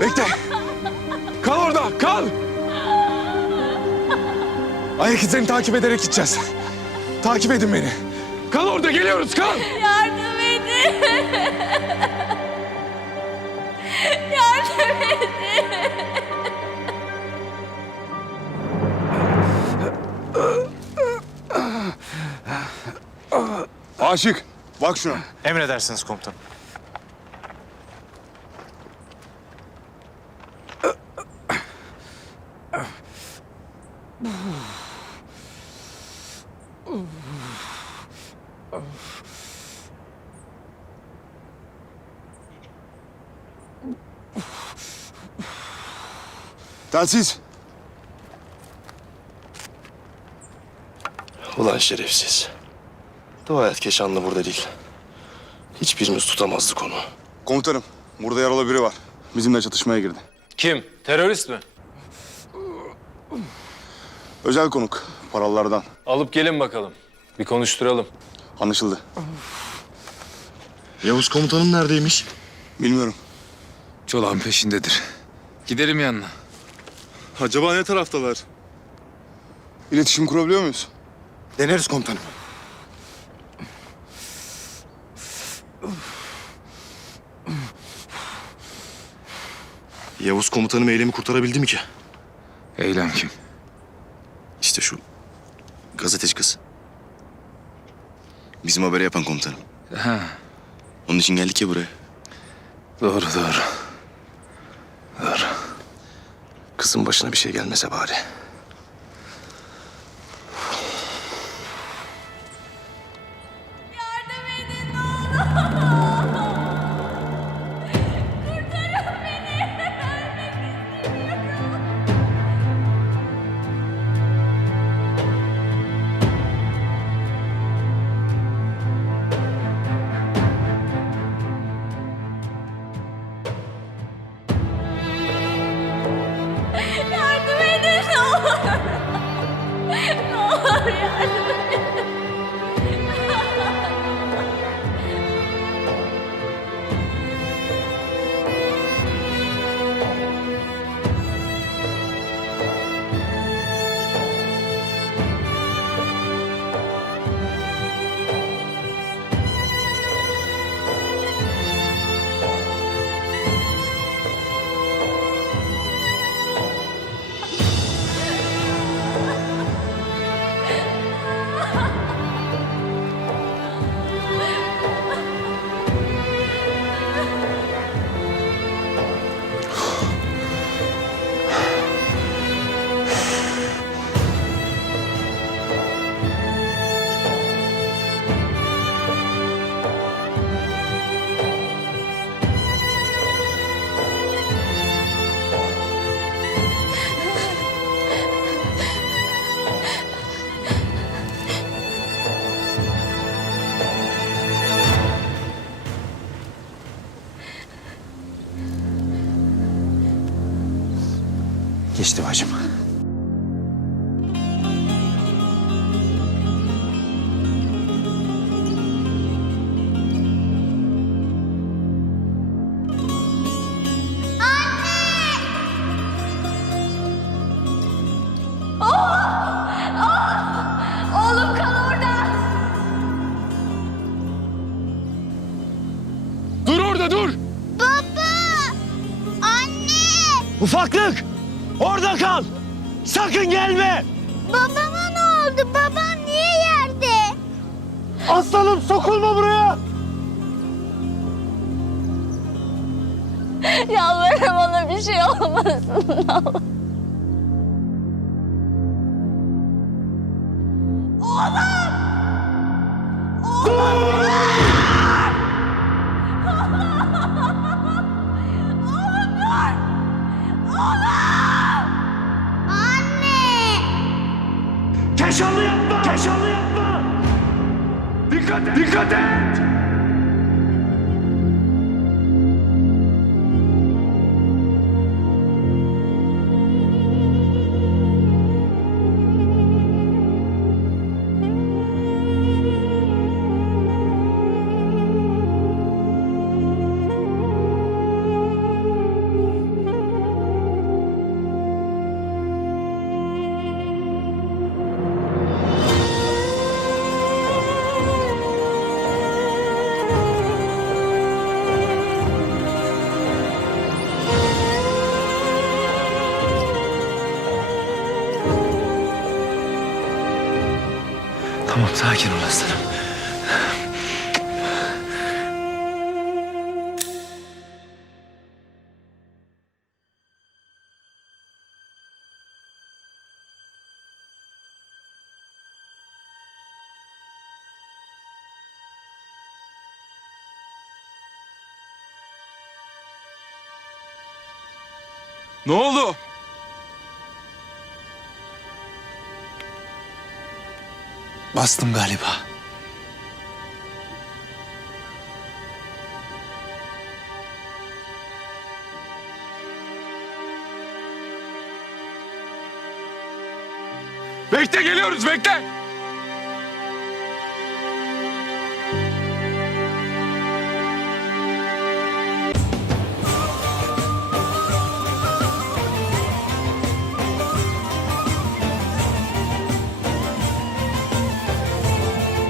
Bekle. Kal orada, kal. Ayak izlerini takip ederek gideceğiz. Takip edin beni. Kal orada, geliyoruz, kal. Yardım edin. Yardım edin. Aşık, bak şuna. Emredersiniz komutanım. Telsiz. Ulan şerefsiz. Dua et Keşanlı burada değil. Hiçbirimiz tutamazdık onu. Komutanım, burada yaralı biri var. Bizimle çatışmaya girdi. Kim? Terörist mi? Özel konuk, paralardan. Alıp gelin bakalım. Bir konuşturalım. Anlaşıldı. Yavuz komutanım neredeymiş? Bilmiyorum. Çolağın peşindedir. Gidelim yanına. Acaba ne taraftalar? İletişim kurabiliyor muyuz? Deneriz komutanım. Yavuz komutanım eylemi kurtarabildi mi ki? Eylem kim? İşte şu gazeteci kız. Bizim haberi yapan komutanım. Ha, Onun için geldik ya buraya. doğru. Kızın başına bir şey gelmese bari. Yardım edin ne olur. Kurtarın beni. Ölmek istemiyorum. Yardım edin ne olur. Ne olur yardım edin. Geçti bacım. Oğlum kal orada. Dur orada, dur. Ufaklık! Orada kal! Sakın gelme! Babama ne oldu? Babam niye yerde? Aslanım sokulma buraya! Yalvarırım ona bir şey olmasın. Ne olur. Keşanlı yapma! Keşanlı yapma! Dikkat et! Dikkat et! sakin ol aslanım. Ne oldu? Bastım galiba. Bekle, geliyoruz, bekle.